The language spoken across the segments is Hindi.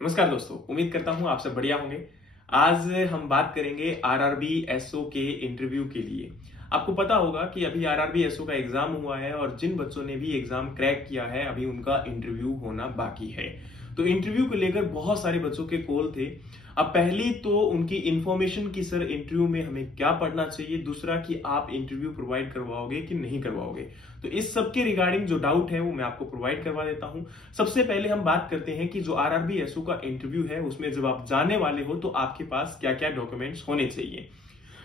नमस्कार दोस्तों, उम्मीद करता हूं आप सब बढ़िया होंगे। आज हम बात करेंगे आरआरबी एसओ के इंटरव्यू के लिए। आपको पता होगा कि अभी आरआरबी एसओ का एग्जाम हुआ है और जिन बच्चों ने भी एग्जाम क्रैक किया है अभी उनका इंटरव्यू होना बाकी है। तो इंटरव्यू को लेकर बहुत सारे बच्चों के कॉल थे। अब पहली तो उनकी इंफॉर्मेशन की सर इंटरव्यू में हमें क्या पढ़ना चाहिए, दूसरा कि आप इंटरव्यू प्रोवाइड करवाओगे कि नहीं करवाओगे। तो इस सब के रिगार्डिंग जो डाउट है वो मैं आपको प्रोवाइड करवा देता हूं। सबसे पहले हम बात करते हैं कि जो आरआरबी एसओ का इंटरव्यू है उसमें जब आप जाने वाले हो तो आपके पास क्या क्या डॉक्यूमेंट्स होने चाहिए।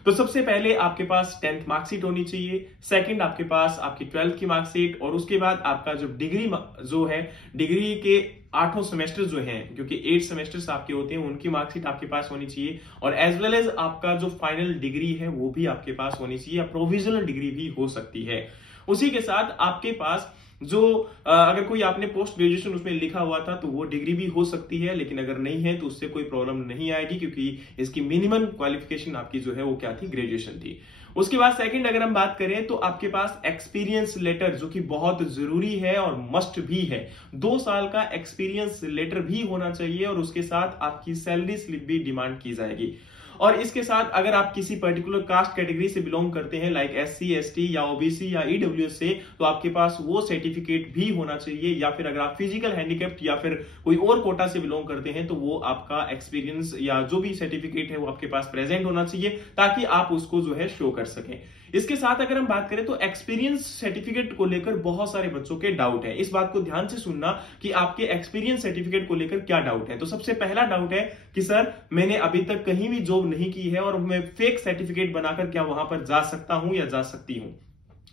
तो सबसे पहले आपके पास 10th मार्कशीट होनी चाहिए। सेकंड आपके पास आपकी 12th की मार्कशीट, और उसके बाद आपका जो डिग्री जो है, डिग्री के 8 सेमेस्टर जो हैं, क्योंकि 8 सेमेस्टर्स आपके होते हैं, उनकी मार्कशीट आपके पास होनी चाहिए। और एज वेल एज आपका जो फाइनल डिग्री है वो भी आपके पास होनी चाहिए, या प्रोविजनल डिग्री भी हो सकती है। उसी के साथ आपके पास जो अगर कोई आपने पोस्ट ग्रेजुएशन उसमें लिखा हुआ था तो वो डिग्री भी हो सकती है, लेकिन अगर नहीं है तो उससे कोई प्रॉब्लम नहीं आएगी, क्योंकि इसकी मिनिमम क्वालिफिकेशन आपकी जो है वो क्या थी, ग्रेजुएशन थी। उसके बाद सेकंड अगर हम बात करें तो आपके पास एक्सपीरियंस लेटर, जो कि बहुत जरूरी है और मस्ट भी है। 2 साल का एक्सपीरियंस लेटर भी होना चाहिए, और उसके साथ आपकी सैलरी स्लिप भी डिमांड की जाएगी। और इसके साथ अगर आप किसी पर्टिकुलर कास्ट कैटेगरी से बिलोंग करते हैं, लाइक एससी, एसटी या ओबीसी या ईडब्ल्यूएस से, तो आपके पास वो सर्टिफिकेट भी होना चाहिए। या फिर अगर आप फिजिकल हैंडीकैप्ड या फिर कोई और कोटा से बिलोंग करते हैं तो वो आपका एक्सपीरियंस या जो भी सर्टिफिकेट है वो आपके पास प्रेजेंट होना चाहिए, ताकि आप उसको जो है शो कर सकें। इसके साथ अगर हम बात करें तो एक्सपीरियंस सर्टिफिकेट को लेकर बहुत सारे बच्चों के डाउट है। इस बात को ध्यान से सुनना कि आपके एक्सपीरियंस सर्टिफिकेट को लेकर क्या डाउट है। तो सबसे पहला डाउट है कि सर मैंने अभी तक कहीं भी जॉब नहीं की है और मैं फेक सर्टिफिकेट बनाकर क्या वहां पर जा सकता हूं या जा सकती हूं।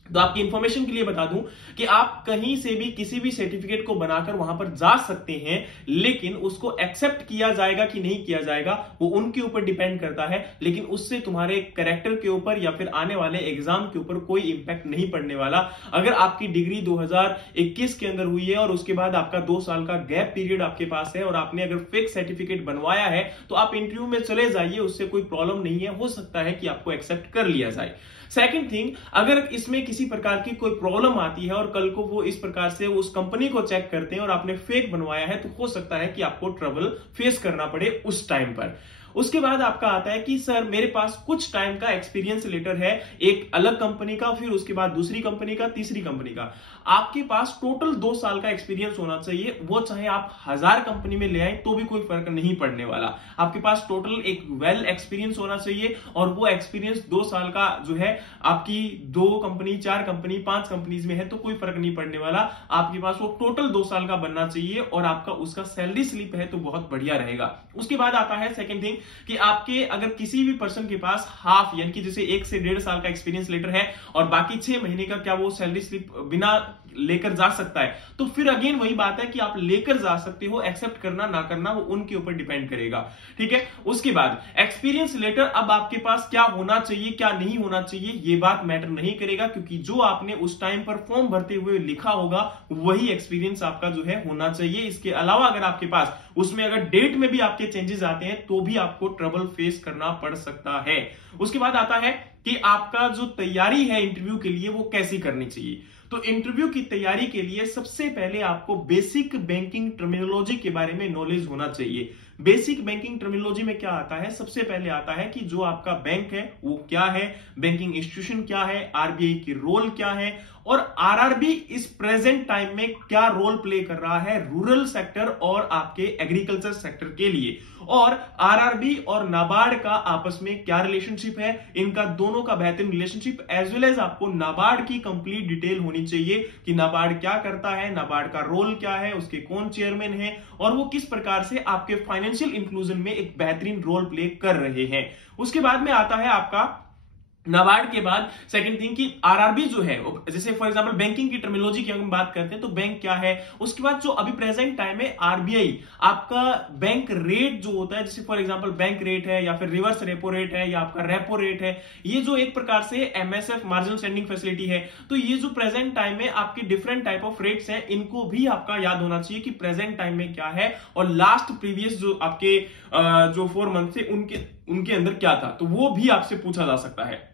तो आपकी इंफॉर्मेशन के लिए बता दूं कि आप कहीं से भी किसी भी सर्टिफिकेट को बनाकर वहां पर जा सकते हैं, लेकिन उसको एक्सेप्ट किया जाएगा कि नहीं किया जाएगा वो उनके ऊपर डिपेंड करता है। लेकिन उससे तुम्हारे कैरेक्टर के ऊपर या फिर आने वाले एग्जाम के ऊपर कोई इंपैक्ट नहीं पड़ने वाला। अगर आपकी डिग्री 2021 के अंदर हुई है और उसके बाद आपका 2 साल का गैप पीरियड आपके पास है और आपने अगर फेक सर्टिफिकेट बनवाया है तो आप इंटरव्यू में चले जाइए, उससे कोई प्रॉब्लम नहीं है, हो सकता है कि आपको एक्सेप्ट कर लिया जाए। सेकंड थिंग, अगर इसमें किसी प्रकार की कोई प्रॉब्लम आती है और कल को वो इस प्रकार से उस कंपनी को चेक करते हैं और आपने फेक बनवाया है, तो हो सकता है कि आपको ट्रबल फेस करना पड़े उस टाइम पर। उसके बाद आपका आता है कि सर मेरे पास कुछ टाइम का एक्सपीरियंस लेटर है, एक अलग कंपनी का, फिर उसके बाद दूसरी कंपनी का, तीसरी कंपनी का। आपके पास टोटल 2 साल का एक्सपीरियंस होना चाहिए। वो चाहे आप 1000 कंपनी में ले आए तो भी कोई फर्क नहीं पड़ने वाला। आपके पास टोटल एक वेल एक्सपीरियंस होना चाहिए, और वो एक्सपीरियंस 2 साल का जो है आपकी 2 कंपनी, 4 कंपनी, 5 कंपनीज में है तो कोई फर्क नहीं पड़ने वाला। आपके पास वो टोटल 2 साल का बनना चाहिए, और आपका उसका सैलरी स्लिप है तो बहुत बढ़िया रहेगा। उसके बाद आता है सेकंड थिंग कि आपके अगर किसी भी पर्सन के पास हाफ, यानी कि जैसे 1 से 1.5 साल का एक्सपीरियंस लेटर है और बाकी 6 महीने का, क्या वो सैलरी स्लिप बिना लेकर जा सकता है? तो फिर अगेन वही बात है कि आप लेकर जा सकते हो, एक्सेप्ट करना ना करना वो उनके ऊपर डिपेंड करेगा। ठीक है। उसके बाद एक्सपीरियंस लेटर, अब आपके पास क्या होना चाहिए क्या नहीं होना चाहिए ये बात मैटर नहीं करेगा, क्योंकि जो आपने उस टाइम पर फॉर्म भरते हुए लिखा होगा वही एक्सपीरियंस आपका जो है होना चाहिए। इसके अलावा अगर आपके पास उसमें अगर डेट में भी आपके चेंजेस आते हैं तो भी आपको ट्रबल फेस करना पड़ सकता है। उसके बाद आता है कि आपका जो तैयारी है इंटरव्यू के लिए वो कैसी करनी चाहिए। तो इंटरव्यू की तैयारी के लिए सबसे पहले आपको बेसिक बैंकिंग टर्मिनोलॉजी के बारे में नॉलेज होना चाहिए। बेसिक बैंकिंग टर्मिनोलॉजी में क्या आता है? सबसे पहले आता है कि जो आपका बैंक है वो क्या है, बैंकिंग इंस्टीट्यूशन क्या है, आरबीआई की रोल क्या है, और आरआरबी इस प्रेजेंट टाइम में क्या रोल प्ले कर रहा है रूरल सेक्टर और आपके एग्रीकल्चर सेक्टर के लिए, और आरआरबी और नाबार्ड का आपस में क्या रिलेशनशिप है, इनका दोनों का बेहतरीन रिलेशनशिप, एज वेल एज आपको नाबार्ड की कंप्लीट डिटेल होनी चाहिए कि नाबार्ड क्या करता है, नाबार्ड का रोल क्या है, उसके कौन चेयरमैन है, और वो किस प्रकार से आपके फाइनेंशियल इंक्लूजन में एक बेहतरीन रोल प्ले कर रहे हैं। उसके बाद में आता है आपका नाबार्ड के बाद सेकंड थिंग कि आरआरबी जो है, जैसे फॉर एग्जांपल बैंकिंग की टर्मिनोलॉजी की हम बात करते हैं तो बैंक क्या है। उसके बाद जो अभी प्रेजेंट टाइम में आरबीआई आपका बैंक रेट जो होता है, जैसे फॉर एग्जांपल बैंक रेट है या फिर रिवर्स रेपो रेट है या आपका रेपो रेट है, ये जो एक प्रकार से एमएसएफ मार्जिनल स्टैंडिंग फैसिलिटी है, तो ये जो प्रेजेंट टाइम में आपके डिफरेंट टाइप ऑफ रेट्स हैं इनको भी आपका याद होना चाहिए कि प्रेजेंट टाइम में क्या है, और लास्ट प्रीवियस जो आपके जो 4 मंथ थे उनके अंदर क्या था, तो वो भी आपसे पूछा जा सकता है।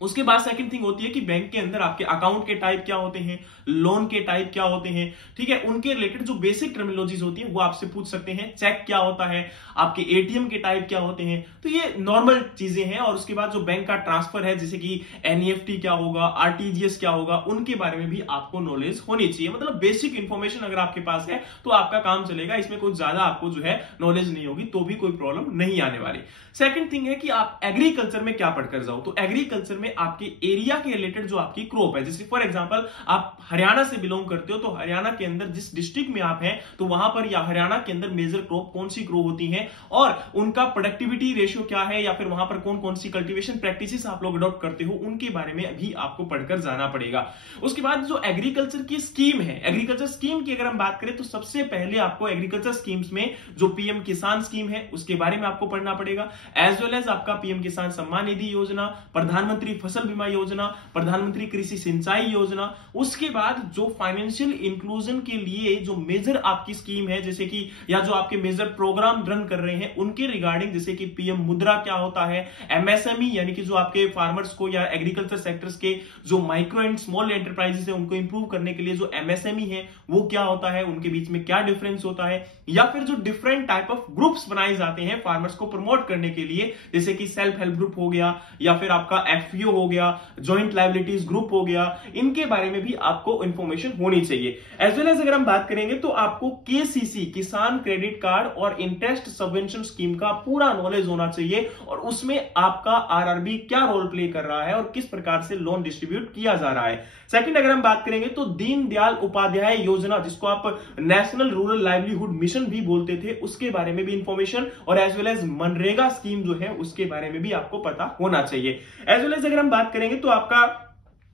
उसके बाद सेकंड थिंग होती है कि बैंक के अंदर आपके अकाउंट के टाइप क्या होते हैं, लोन के टाइप क्या होते हैं, ठीक है, उनके रिलेटेड जो बेसिक टर्मिनोलॉजीज होती है वो आपसे पूछ सकते हैं। चेक क्या होता है, आपके एटीएम के टाइप क्या होते हैं, तो ये नॉर्मल चीजें हैं। और उसके बाद जो बैंक का ट्रांसफर है, जैसे कि एनईएफटी क्या होगा, आरटीजीएस क्या होगा, उनके बारे में भी आपको नॉलेज होनी चाहिए। मतलब बेसिक इंफॉर्मेशन अगर आपके पास है तो आपका काम चलेगा, इसमें कुछ ज्यादा आपको जो है नॉलेज नहीं होगी तो भी कोई प्रॉब्लम नहीं आने वाली। सेकंड थिंग है कि आप एग्रीकल्चर में क्या पढ़कर जाओ, तो एग्रीकल्चर में आपके एरिया के रिलेटेड जो आपकी क्रॉप है, जैसे फॉर एग्जांपल आप हरियाणा से बिलोंग करते हो, तो हरियाणा के अंदर जिस डिस्ट्रिक्ट में आप हैं तो वहां पर या हरियाणा के अंदर मेजर क्रॉप कौन सी ग्रो होती है और उनका प्रोडक्टिविटी रेशियो क्या है, या फिर वहां पर कौन कौन सी कल्टीवेशन प्रैक्टिसेस आप लोग अडॉप्ट करते हो, उनके बारे में भी आपको पढ़कर जाना पड़ेगा। उसके बाद जो एग्रीकल्चर की स्कीम है, एग्रीकल्चर स्कीम की अगर हम बात करें तो सबसे पहले आपको एग्रीकल्चर स्कीम्स में जो पीएम किसान स्कीम है उसके बारे में आपको पढ़ना पड़ेगा, एज वेल एज आपका पीएम किसान सम्मान निधि योजना, प्रधानमंत्री फसल बीमा योजना, प्रधानमंत्री कृषि सिंचाई योजना। उसके बाद जो फाइनेंशियल इंक्लूजन के लिए जो मेजर आपकी स्कीम है, जैसे कि या जो आपके मेजर प्रोग्राम रन कर रहे हैं उनके रिगार्डिंग, जैसे कि पीएम मुद्रा क्या होता है, एमएसएमई यानी कि जो आपके फार्मर्स को या एग्रीकल्चर सेक्टर्स के जो माइक्रो एंड स्मॉल एंटरप्राइजेस है उनको इंप्रूव करने के लिए जो एमएसएमई है वो क्या होता है, उनके बीच में क्या डिफरेंस होता है, या फिर जो डिफरेंट टाइप ऑफ ग्रुप्स बनाए जाते हैं फार्मर्स को प्रमोट करने के लिए, जैसे कि सेल्फ हेल्प ग्रुप हो गया या फिर आपका एफपीओ हो गया, जॉइंट लायबिलिटीज ग्रुप हो गया, इनके बारे में भी आपको इंफॉर्मेशन होनी चाहिए। एज वेल एज अगर हम बात करेंगे तो आपको केसीसी किसान क्रेडिट कार्ड और इंटरेस्ट सबवेंशन स्कीम का पूरा नॉलेज होना चाहिए और उसमें आपका आरआरबी क्या रोल प्ले कर रहा है और किस प्रकार से लोन डिस्ट्रीब्यूट किया जा रहा है। सेकंड अगर हम बात करेंगे तो दीनदयाल उपाध्याय योजना, जिसको आप नेशनल रूरल लाइवलीहुड मिशन भी बोलते थे, उसके बारे में भी इंफॉर्मेशन, और एज वेल एज मनरेगा स्कीम जो है उसके बारे में भी आपको पता होना चाहिए। एज वेल एज अगर हम बात करेंगे तो आपका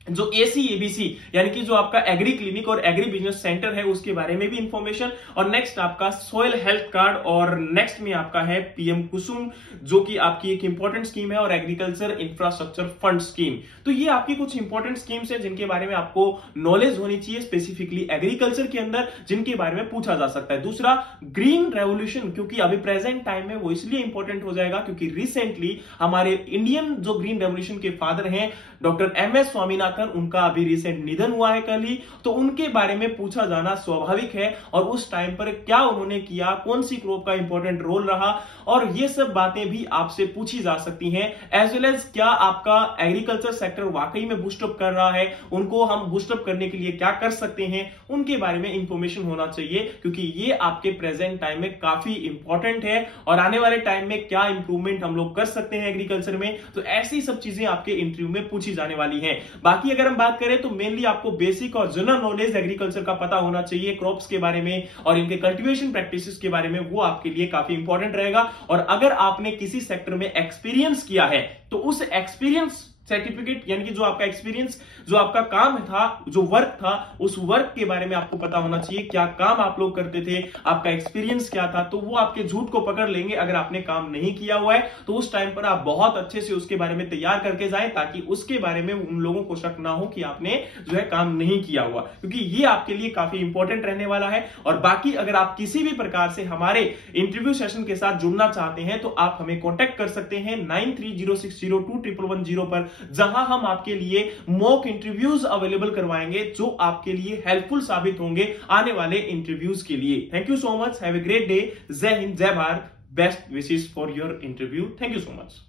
जो एसीएबीसी यानी कि जो आपका एग्री क्लिनिक और एग्री बिजनेस सेंटर है उसके बारे में भी इंफॉर्मेशन, और नेक्स्ट आपका सॉइल हेल्थ कार्ड, और नेक्स्ट में आपका है पीएम कुसुम जो कि आपकी एक इंपॉर्टेंट स्कीम है, और एग्रीकल्चर इंफ्रास्ट्रक्चर फंड स्कीम। तो ये आपकी कुछ इंपॉर्टेंट स्कीम्स है जिनके बारे में आपको नॉलेज होनी चाहिए स्पेसिफिकली एग्रीकल्चर के अंदर, जिनके बारे में पूछा जा सकता है। दूसरा ग्रीन रेवोल्यूशन, क्योंकि अभी प्रेजेंट टाइम में वो इसलिए इंपॉर्टेंट हो जाएगा क्योंकि रिसेंटली हमारे इंडियन जो ग्रीन रेवोल्यूशन के फादर हैं डॉक्टर एमएस स्वामीनाथन, उनका अभी रिसेंट निधन हुआ है कल ही, तो उनके बारे में पूछा जाना स्वाभाविक है, और उस टाइम पर क्या उन्होंने किया, कौन सी क्रॉप का इंपॉर्टेंट रोल रहा, और ये सब बातें भी आपसे पूछी जा सकती हैं। एज वेल एज क्या आपका एग्रीकल्चर सेक्टर वाकई में बूस्टअप कर रहा है, उनको हम बूस्टअप करने के लिए क्या कर सकते हैं, उनके बारे में इंफॉर्मेशन होना चाहिए, क्योंकि ये आपके प्रेजेंट टाइम में काफी इंपॉर्टेंट है, और आने वाले टाइम में क्या इंप्रूवमेंट हम लोग कर सकते हैं एग्रीकल्चर में, तो ऐसी सब चीजें आपके इंटरव्यू में पूछी जाने वाली हैं। बाकी अगर हम बात करें तो मेनली आपको बेसिक और जनरल नॉलेज एग्रीकल्चर का पता होना चाहिए, क्रॉप्स के बारे में और इनके कल्टीवेशन प्रैक्टिसेस के बारे में, वो आपके लिए काफी इंपॉर्टेंट रहेगा। और अगर आपने किसी सेक्टर में एक्सपीरियंस किया है तो उस एक्सपीरियंस सर्टिफिकेट यानी कि जो आपका एक्सपीरियंस, जो आपका काम था, जो वर्क था, उस वर्क के बारे में आपको पता होना चाहिए, क्या काम आप लोग करते थे, आपका एक्सपीरियंस क्या था। तो वो आपके झूठ को पकड़ लेंगे अगर आपने काम नहीं किया हुआ है, तो उस टाइम पर आप बहुत अच्छे से उसके बारे में तैयार करके जाएं, ताकि उसके बारे में उन लोगों को शक ना हो कि आपने जो है काम नहीं किया हुआ, क्योंकि ये आपके लिए काफी इंपॉर्टेंट रहने वाला है। और बाकी अगर आप किसी भी प्रकार से हमारे इंटरव्यू सेशन के साथ जुड़ना चाहते हैं तो आप हमें कॉन्टेक्ट कर सकते हैं 9306021110 पर, जहां हम आपके लिए मॉक इंटरव्यूज अवेलेबल करवाएंगे जो आपके लिए हेल्पफुल साबित होंगे आने वाले इंटरव्यूज के लिए। Thank you so much, have a great day. जय हिंद, जय Bharat, best wishes for your interview. Thank you so much.